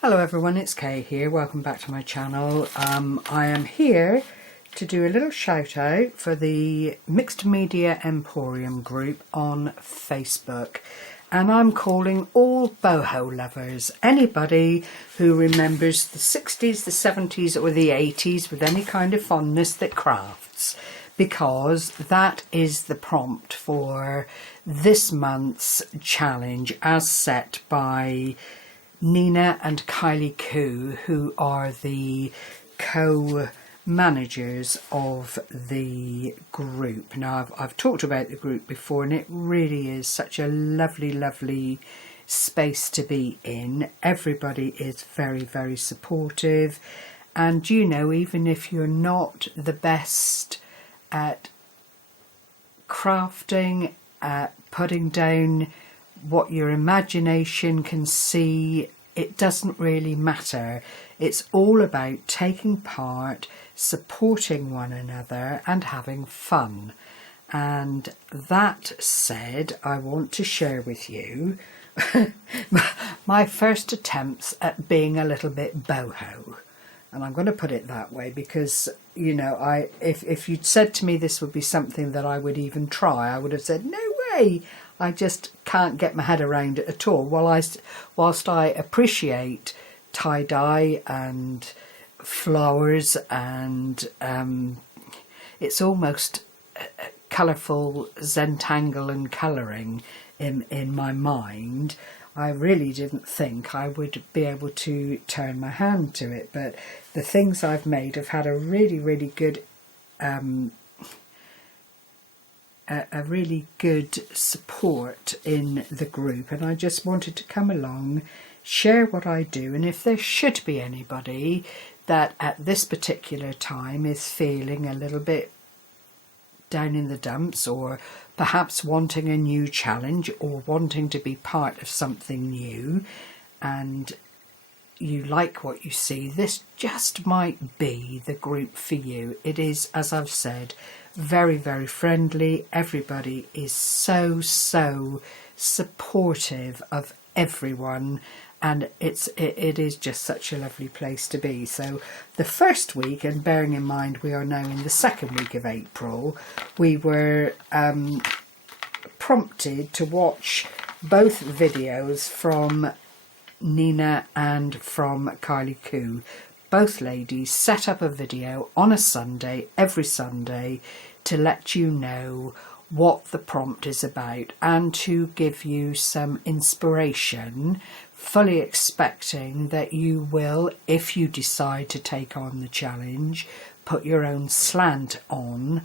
Hello everyone, it's Kay here. Welcome back to my channel. I am here to do a little shout out for the Mixed Media Emporium group on Facebook. And I'm calling all boho lovers, anybody who remembers the 60s, the 70s or the 80s with any kind of fondness that crafts, because that is the prompt for this month's challenge as set by Nina and Kyliecoo, who are the co-managers of the group. Now, I've talked about the group before, and it really is such a lovely space to be in. Everybody is very, very supportive. And, you know, even if you're not the best at crafting, at putting down what your imagination can see, it doesn't really matter. It's all about taking part, supporting one another and having fun. And that said, I want to share with you my first attempts at being a little bit boho. And I'm going to put it that way because, you know, if you'd said to me this would be something that I would even try, I would have said, no way. I just can't get my head around it at all. Whilst I appreciate tie-dye and flowers and it's almost colourful Zentangle and colouring in my mind, I really didn't think I would be able to turn my hand to it. But the things I've made have had a really good a really good support in the group, and I just wanted to come along, share what I do, and if there should be anybody that at this particular time is feeling a little bit down in the dumps, or perhaps wanting a new challenge or wanting to be part of something new, and you like what you see, this just might be the group for you. It is, as I've said, very friendly. Everybody is so supportive of everyone, and it is just such a lovely place to be. So the first week, and bearing in mind we are now in the second week of April, we were prompted to watch both videos from Nina and from Kyliecoo. Both ladies set up a video on a Sunday, every Sunday, to let you know what the prompt is about and to give you some inspiration, fully expecting that you will, if you decide to take on the challenge, put your own slant on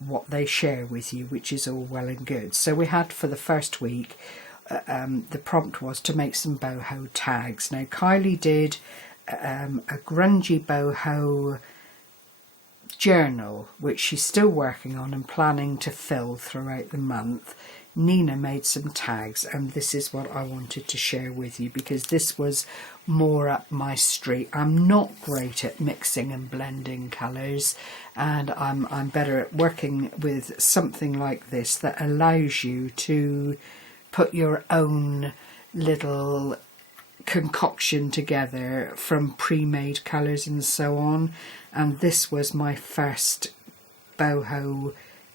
what they share with you, which is all well and good. So we had, for the first week, the prompt was to make some boho tags. Now, Kylie did a grungy boho journal, which she's still working on and planning to fill throughout the month. Nina made some tags, and this is what I wanted to share with you because this was more up my street. I'm not great at mixing and blending colours, and I'm better at working with something like this that allows you to put your own little concoction together from pre-made colours and so on. And this was my first boho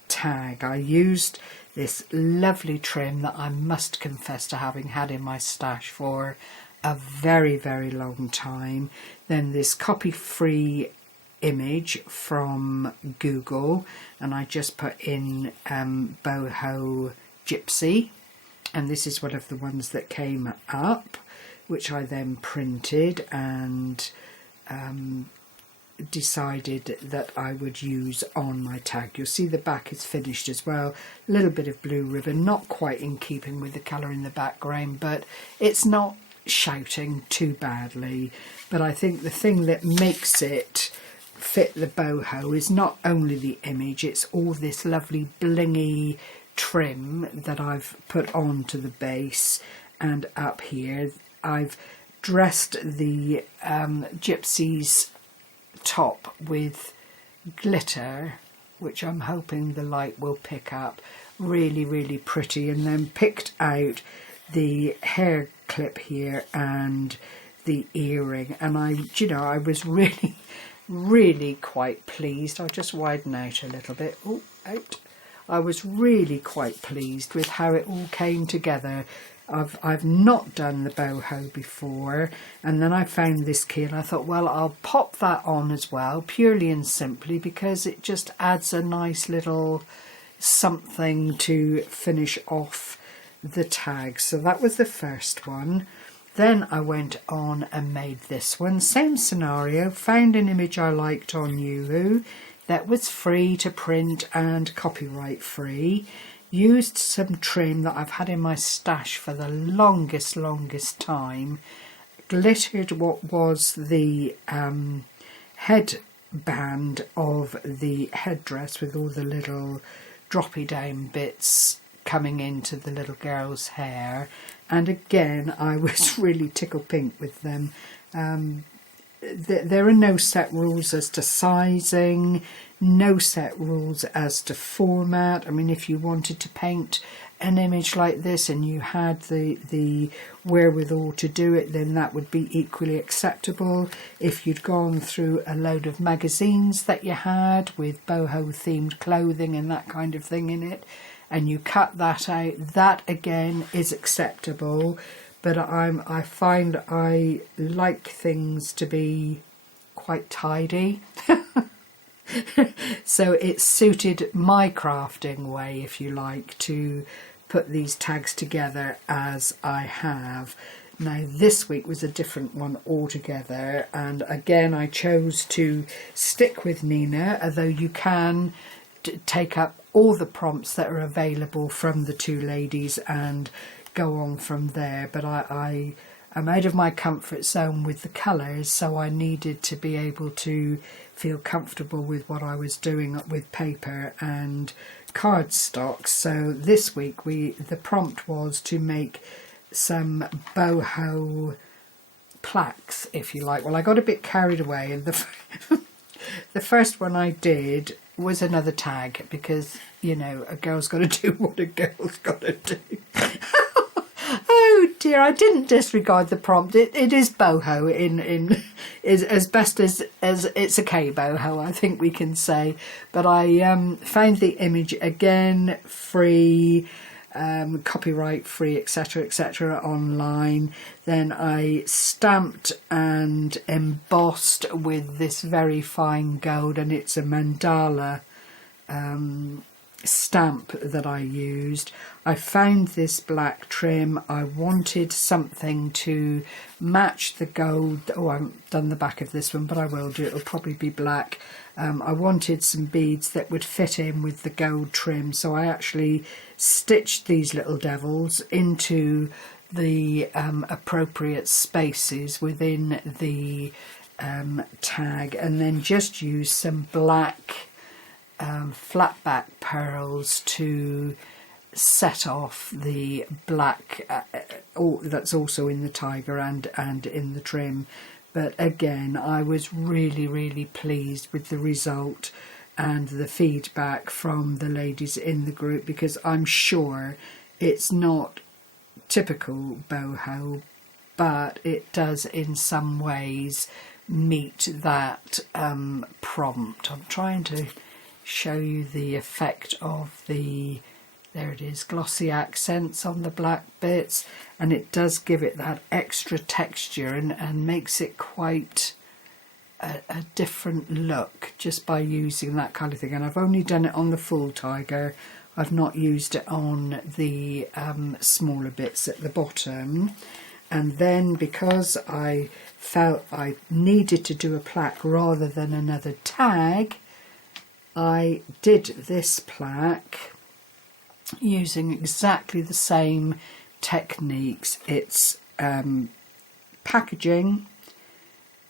tag. I used this lovely trim that I must confess to having had in my stash for a very long time. Then this copy-free image from Google, and I just put in boho gypsy, and this is one of the ones that came up, which I then printed and decided that I would use on my tag. You'll see the back is finished as well. A little bit of blue ribbon, not quite in keeping with the colour in the background, but it's not shouting too badly. But I think the thing that makes it fit the boho is not only the image, it's all this lovely blingy trim that I've put onto the base and up here. I've dressed the gypsy's top with glitter, which I'm hoping the light will pick up. Really pretty. And then picked out the hair clip here and the earring, and I was really quite pleased. I'll just widen out a little bit. Oh, out. I was really quite pleased with how it all came together. I've not done the boho before, and then I found this key and I thought, well, I'll pop that on as well, purely and simply because it just adds a nice little something to finish off the tag. So that was the first one. Then I went on and made this one. Same scenario, found an image I liked on Kyliecoo that was free to print and copyright free. Used some trim that I've had in my stash for the longest time. Glittered what was the headband of the headdress with all the little droppy down bits coming into the little girl's hair. And again, I was really tickle pink with them. There are no set rules as to sizing, no set rules as to format. I mean, if you wanted to paint an image like this and you had the wherewithal to do it, then that would be equally acceptable. If you'd gone through a load of magazines that you had with boho themed clothing and that kind of thing in it, and you cut that out, that again is acceptable. But I find I like things to be quite tidy. So it suited my crafting way, if you like, to put these tags together as I have. Now this week was a different one altogether, and again I chose to stick with Nina, although you can take up all the prompts that are available from the two ladies and go on from there. But I am out of my comfort zone with the colours, so I needed to be able to feel comfortable with what I was doing with paper and cardstock. So this week the prompt was to make some boho plaques, if you like. Well, I got a bit carried away, and the first one I did was another tag, because a girl's got to do what a girl's got to do. Oh dear, I didn't disregard the prompt. It is boho is as best as it's a K boho, I think we can say. But I found the image again free, copyright free, etc., online. Then I stamped and embossed with this very fine gold, and it's a mandala stamp that I used. I found this black trim. I wanted something to match the gold. Oh, I haven't done the back of this one, but I will do. It'll probably be black. I wanted some beads that would fit in with the gold trim, so I actually stitched these little devils into the appropriate spaces within the tag, and then just used some black flat back pearls to set off the black that's also in the tiger and in the trim. But again, I was really pleased with the result and the feedback from the ladies in the group, because I'm sure it's not typical boho, but it does in some ways meet that prompt. I'm trying to show you the effect of the, there it is, glossy accents on the black bits, and it does give it that extra texture and makes it quite a different look just by using that kind of thing. And I've only done it on the full tiger. I've not used it on the smaller bits at the bottom. And then, because I felt I needed to do a plaque rather than another tag, I did this plaque using exactly the same techniques. It's packaging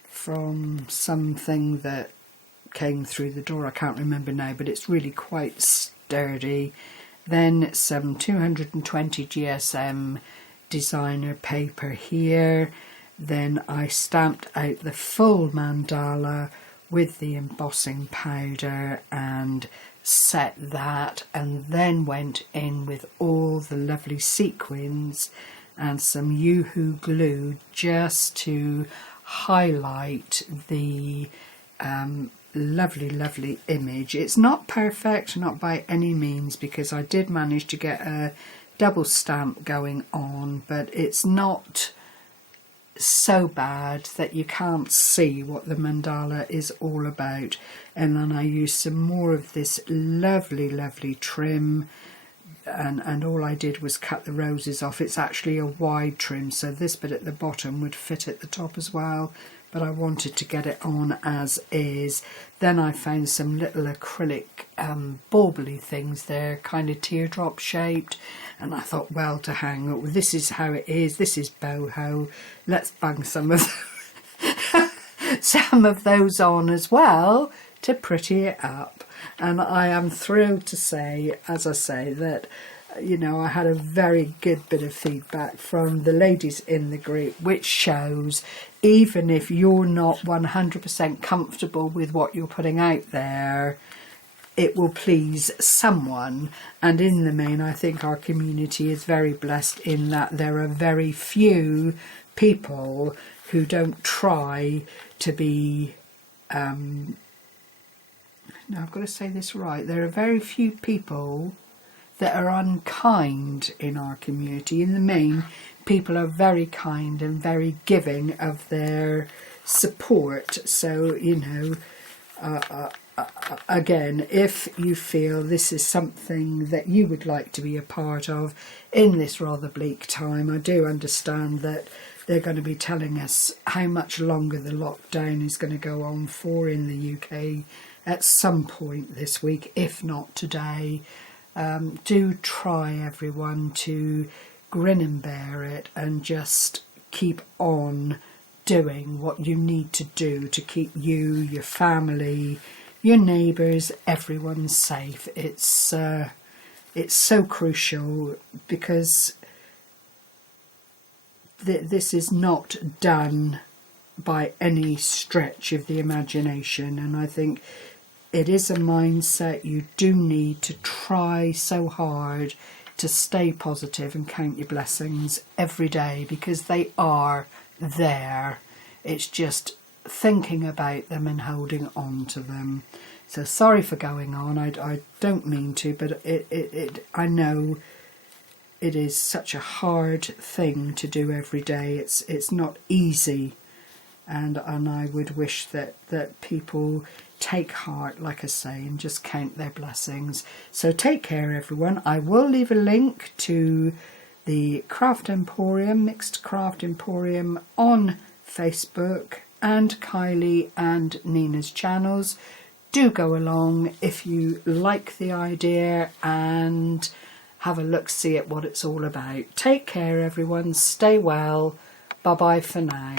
from something that came through the door. I can't remember now, but it's really quite sturdy. Then some 220 GSM designer paper here. Then I stamped out the full mandala with the embossing powder and set that, and then went in with all the lovely sequins and some Yoo-hoo glue just to highlight the lovely image. It's not perfect, not by any means, because I did manage to get a double stamp going on, but it's not so bad that you can't see what the mandala is all about. And then I used some more of this lovely trim, and all I did was cut the roses off. It's actually a wide trim, so this bit at the bottom would fit at the top as well, but I wanted to get it on as is. Then I found some little acrylic bauble-y things there, kind of teardrop shaped, and I thought, well, to hang up, this is how it is, this is boho, let's bung some of some of those on as well to pretty it up. And I am thrilled to say, as I say, that you know, I had a very good bit of feedback from the ladies in the group, which shows even if you're not 100% comfortable with what you're putting out there, it will please someone. And in the main, I think our community is very blessed in that there are very few people who don't try to be now I've got to say this right, there are very few people that are unkind in our community. In the main, people are very kind and very giving of their support. So, you know, again, if you feel this is something that you would like to be a part of in this rather bleak time, I do understand that they're going to be telling us how much longer the lockdown is going to go on for in the UK at some point this week, if not today. Do try, everyone, to grin and bear it and just keep on doing what you need to do to keep you, your family, your neighbours, everyone safe. It's so crucial, because this is not done by any stretch of the imagination, and I think it is a mindset. You do need to try so hard to stay positive and count your blessings every day, because they are there. It's just thinking about them and holding on to them. So sorry for going on. I don't mean to, but I know it is such a hard thing to do every day. It's not easy, and I would wish that people take heart, like I say, and just count their blessings. So take care, everyone. I will leave a link to the Craft Emporium, Mixed Craft Emporium, on Facebook, and Kylie and Nina's channels. Do go along if you like the idea and have a look-see at what it's all about. Take care, everyone. Stay well. Bye-bye for now.